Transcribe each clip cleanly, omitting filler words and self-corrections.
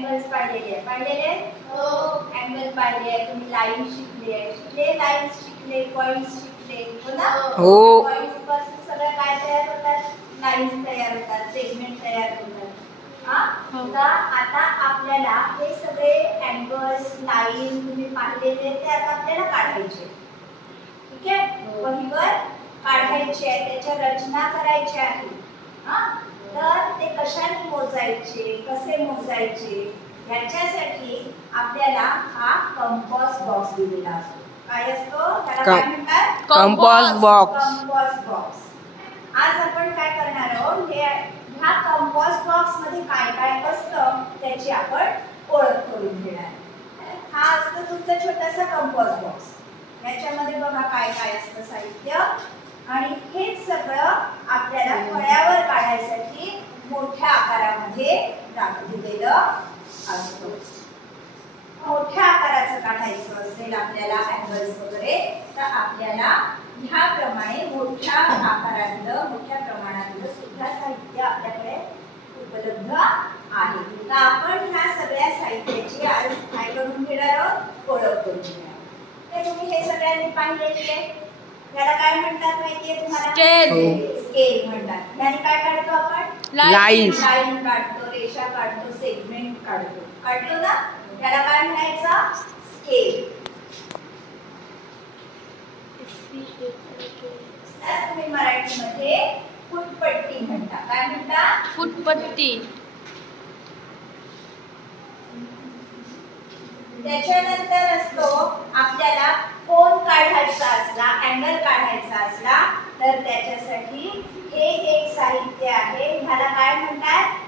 Angles पाहिलेले हो angle पाहिले तुम्ही लाईन शिकले लाईन्स शिकले पॉइंट्स शिकले हो ना हो पॉइंट्स पासून सगळं काय तयार होतात लाईन्स तयार होतात सेगमेंट तयार होतात आता आपल्याला हे सगळे अँगल्स लाईन तुम्ही पाहिलेले ते आता आपल्याला काढायचे ठीक आहे वहीवर काढायचे आहे त्याच्या रचना करायच्या आहेत तर ते कशाने मोजायचे कसे मोजायचे याच्यासाठी आपल्याला हा कंपास बॉक्स दिलेला असतो काय असतो त्याला काय म्हणतात कंपास बॉक्स आज आपण काय करणार आहोत ह्या कंपास बॉक्स मध्ये काय काय असतं त्याची आपण ओळख करून घेणार हा असतो तुमचा छोटासा कंपास बॉक्स याच्यामध्ये बघा काय काय असतं साहित्य आणि हे सगळं आपल्याला फळ्यावर काढायसाठी मोठ्या आकारामध्ये दिलेलं असतं मोठ्या आकाराचं काढायचं असेल आपल्याला अँगल्स वगैरे तर आपल्याला ह्याप्रमाणे मोठ्या आकारातलं मोठ्या प्रमाणातलं सुद्धा साहित्य आपल्याकडे उपलब्ध आहे तर आपण ह्या सगळ्या साहित्याची आज काय करून घेणार आहोत ओळख करून घेणार तर तुम्ही हे सगळ्यांनी पाहिलेली आहे याला काय म्हणतात माहितीये तुम्हाला स्केल म्हणतात याने काय काढतो आपण लाईन काढतो रेषा काढतो सेगमेंट काढतो ना याला काय म्हणायचं स्केल तुम्ही मराठीमध्ये फुटपट्टी म्हणता काय म्हणता फुटपट्टी त्याच्यानंतर असतो आपल्याला कोन काढायचा असला अँगल काढायचा असला तर त्याच्यासाठी हे एक साहित्य आहे ह्याला काय म्हणतात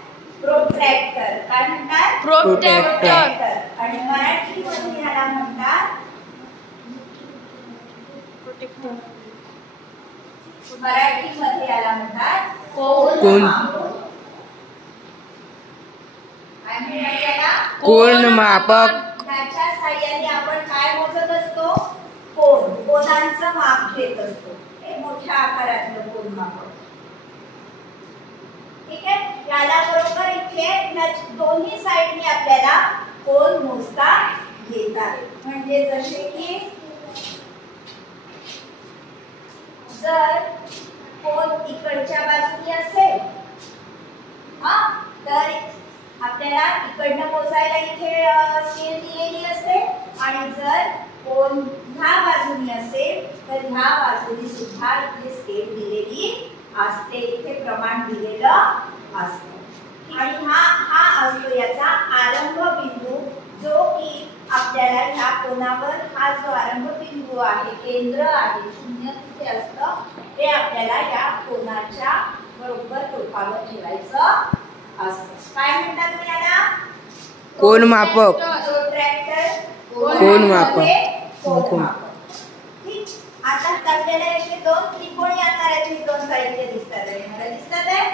प्रोट्रॅक्टर काय म्हणतात प्रोट्रॅक्टर आणि मराठीमध्ये ह्याला म्हणतात मराठीमध्ये याला म्हणतात कोन कोन मापक त्याच्या साहाय्याने आपण काय मोजत असतो कोनांचं माप घेत असतो हे मोठ्या आकारातलं कोन मापक ठीक आहे याला बरोबर इथे दोन्ही साइडने आपल्याला कोन मोजता येतात म्हणजे जसे की जर कोन इकडच्या बाजूने असेल तर आपल्याला इकडनं मोजायला इथे स्केल दिलेली असते आणि जर कोन ह्या बाजूने असेल तर ह्या बाजूने सुद्धा इथे स्केल दिलेली असते इथे प्रमाण दिलेलं असतं आणि हा असतो याचा आरंभ बिंदू जो की आपल्याला ह्या कोनावर हा जो आरंभ बिंदू आहे केंद्र आहे शून्य तिथे असतं ते आपल्याला या कोनाच्या बरोबर टोकावर ठेवायचं असतं काय म्हणतात याला कोन मापक प्रोट्रॅक्टर कोन मापक ठीक आता आपल्याला असे दोन त्रिकोणी आकाराचे दोन साहित्य दिसतात आहे मला दिसतात आहे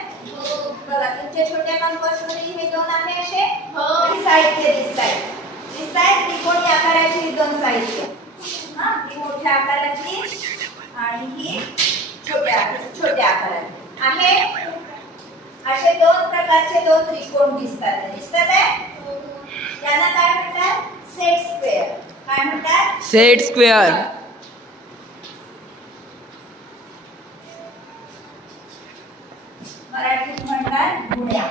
बघा तुमच्या छोट्या कंपासमध्ये हे दोन आहे असे साहित्य दिसतात त्रिकोणी आकाराची दोन साहित्य ही मोठ्या आकाराची आणि ही छोट्या आकाराची आहे असे दोन प्रकारचे दोन त्रिकोण दिसतात आहे त्यांना काय म्हणतात सेट स्क्वेअर काय म्हणतात सेट स्क्वेअर मराठीत म्हणतात गुण्या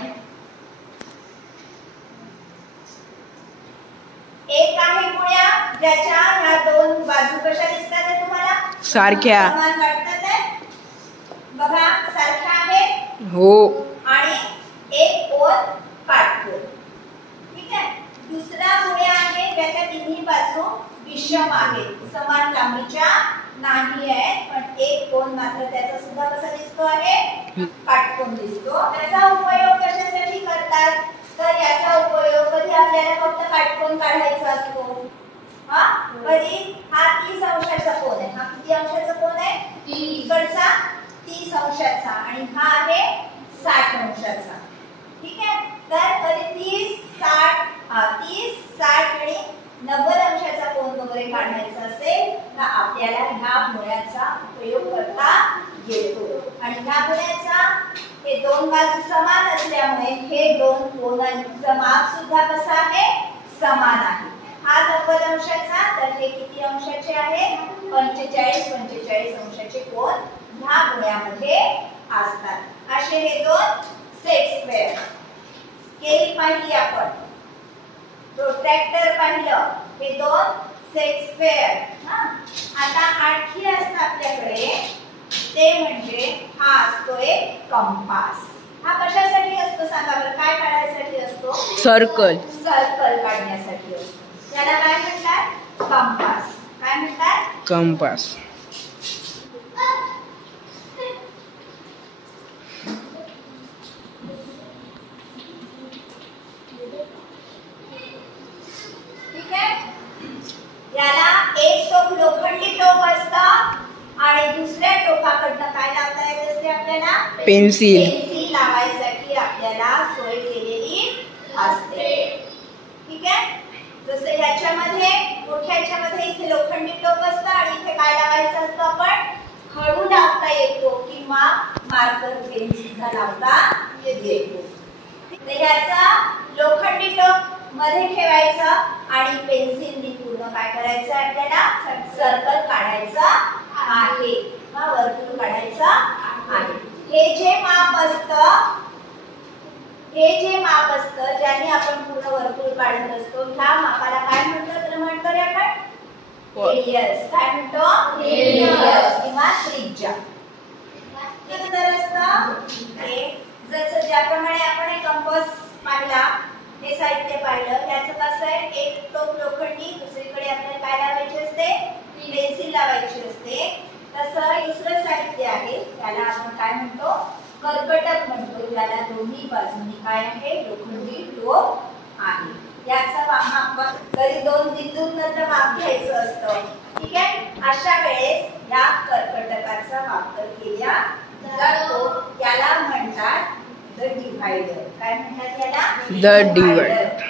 एक आहे गुण्या ज्याच्या ह्या दोन बाजू कशा दिसतात तुम्हाला सारख्या समान वाटतात बघा सारख्या आहे हो आणि एक कोन काटकोन ठीक आहे दुसरा गुण्या आहे ज्याच्या तिन्ही बाजू विषम आहेत समान लांबीच्या नाही आहेत पण एक कोन मात्र त्याचा सुद्धा कसा दिसतो आहे काटकोन दिसतो त्याचा उपयोग कशासाठी करतात तर याचा उपयोग कधी आपल्याला फक्त काटकोन काढायचा असतो कधी हा 30 अंशाचा कोन आहे हा किती अंशाचा कोन आहे इकडचा 30 अंशाचा आणि हा आहे 60 अंशाचा ठीक आहे तर कधी 30 60 आणि 90 अंशाचा कोन वगैरे काढायचा असेल तर आपल्याला ह्या मुळ्याचा उपयोग करता येतो आणि ह्या मुळ्याचा हे दोन दोन बाजू समान असल्यामुळे हे दोन कोनांचं माप सुद्धा कसं आहे समान आहे. हा 90 अंशाचा तर हे किती अंशाचे आहे 45 अंशाचे कोन ह्या गुण्यामध्ये असतात. असे हे दोन सेट स्क्वेअर. स्केल पाहिली आपण, प्रोट्रॅक्टर पाहिलं, हे दोन सेट स्क्वेअर. आता आणखी असतं आपल्याकडे ते म्हणजे हा असतो एक कंपास. हा कशासाठी असतो सांगा बरं, काय काढायसाठी असतो सर्कल. सर्कल काढण्यासाठी असतो. त्याला काय म्हणतात कंपास. काय म्हणतात कंपास. ठीक आहे. याला एक टोक लोखंडी टोक असतं आणि दुसऱ्या टोकाकडनं काय लावता येत असते आपल्याला पेन्सिल. पेन्सिल लावायसाठी आपल्याला सोय केलेली असते. ठीक आहे. जसं याच्यामध्ये मोठ्या ह्याच्यामध्ये इथे लोखंडी टोक असतं आणि इथे काय लावायचं असतं आपण खडू लावता येतो किंवा मार्कर पेन सुद्धा लावता येतो. तर याचा लोखंडी टोक मध्ये ठेवायचं आणि पेन्सिलने पूर्ण काय करायचं आपल्याला सर्कल काढायचं आहे किंवा वर्तुळ काढायचं आहे. हे जे माप असतं ज्याने आपण पूर्ण वर्तुळ काढत असतो ह्या मापाला काय म्हणतो रे आपण रेडियस. काय म्हणतो रेडियस किंवा त्रिज्या. नंतर असतं हे जसं ज्याप्रमाणे आपण हे कंपास पाहिला, हे साहित्य पाहिलं, याचं कसं आहे एक टोक लोखंडी, दुसरीकडे आपल्याला काय लावायचे असते पेन्सिल लावायची असते. तसं दुसरं साहित्य आहे त्याला आपण काय म्हणतो कर्कटक म्हणतो. ज्याला दोन्ही बाजूनी काय आहे लोखंडी टोक आहे. याचा माप तरी 2 बिंदूंनंतर माप घ्यायचं असतं. ठीक आहे. अशा वेळेस या कर्कटकाचा वापर केला जातो. याला म्हणतात द डिव्हायडर. काय म्हणतात याला द डिव्हायडर.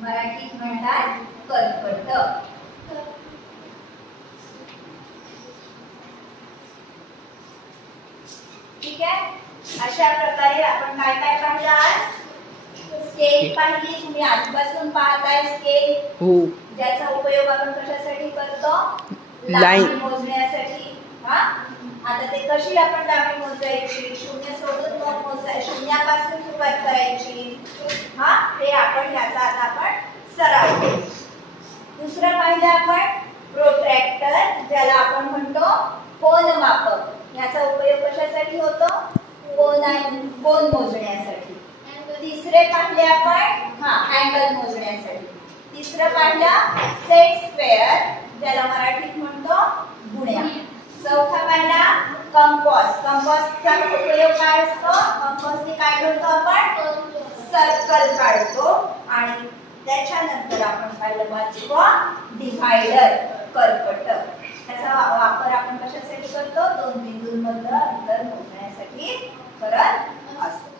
मराठीत म्हणतात कर्कटक. ठीक आहे. अशा प्रकारे आपण काय काय पाहिलं आज स्केल पाहिली. तुम्ही आधीपासून पाहताय स्केल हो. ज्याचा उपयोग आपण कशासाठी करतो लाईन लांबी मोजण्यासाठी. आता ते कशी आपण लांबी मोजायची, शून्य सोडून मग मोजायची, शून्यापासून सुरुवात करायची. हे आपण याचा आता आपण सराव करू. दुसरं पाहिलं आपण प्रोट्रॅक्टर ज्याला आपण म्हणतो कोनमापक. याचा उपयोग कशासाठी होतो कोन मोजण्यासाठी. तिसरे पाहिले आपण अँगल मोजण्यासाठी. तिसरं पाहिलं सेट स्क्वेअर ज्याला मराठीत म्हणतो गुण्या. चौथा पाहिला कंपास. कंपासचा उपयोग काय असतो कंपासने काय करतो आपण सर्कल काढतो. आणि त्याच्यानंतर आपण पाहिलं पाचवं डिव्हायडर कर्कटक. त्याचा वापर आपण कशासाठी करतो 2 बिंदूंमधलं अंतर मोजण्यासाठी करत असतो.